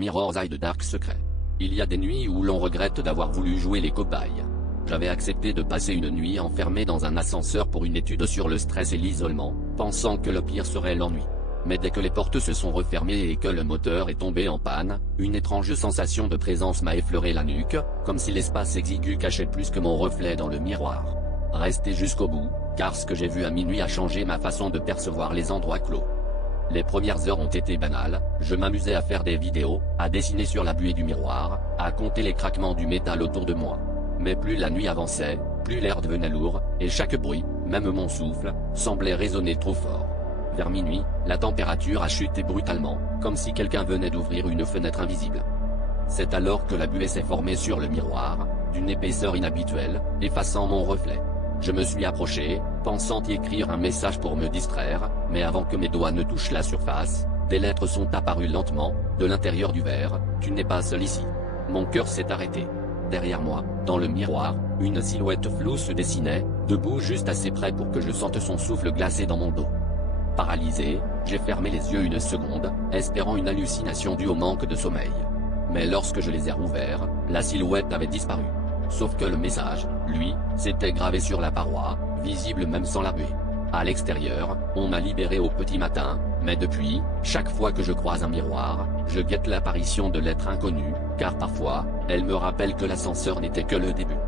Mirror's Eye de Dark Secret. Il y a des nuits où l'on regrette d'avoir voulu jouer les cobayes. J'avais accepté de passer une nuit enfermé dans un ascenseur pour une étude sur le stress et l'isolement, pensant que le pire serait l'ennui. Mais dès que les portes se sont refermées et que le moteur est tombé en panne, une étrange sensation de présence m'a effleuré la nuque, comme si l'espace exigu cachait plus que mon reflet dans le miroir. Restez jusqu'au bout, car ce que j'ai vu à minuit a changé ma façon de percevoir les endroits clos. Les premières heures ont été banales, je m'amusais à faire des vidéos, à dessiner sur la buée du miroir, à compter les craquements du métal autour de moi. Mais plus la nuit avançait, plus l'air devenait lourd, et chaque bruit, même mon souffle, semblait résonner trop fort. Vers minuit, la température a chuté brutalement, comme si quelqu'un venait d'ouvrir une fenêtre invisible. C'est alors que la buée s'est formée sur le miroir, d'une épaisseur inhabituelle, effaçant mon reflet. Je me suis approché, pensant y écrire un message pour me distraire, mais avant que mes doigts ne touchent la surface, des lettres sont apparues lentement, de l'intérieur du verre: tu n'es pas seul ici. Mon cœur s'est arrêté. Derrière moi, dans le miroir, une silhouette floue se dessinait, debout juste assez près pour que je sente son souffle glacé dans mon dos. Paralysé, j'ai fermé les yeux une seconde, espérant une hallucination due au manque de sommeil. Mais lorsque je les ai rouverts, la silhouette avait disparu. Sauf que le message, lui, s'était gravé sur la paroi, visible même sans la buée. À l'extérieur, on m'a libéré au petit matin, mais depuis, chaque fois que je croise un miroir, je guette l'apparition de l'être inconnu, car parfois, elle me rappelle que l'ascenseur n'était que le début.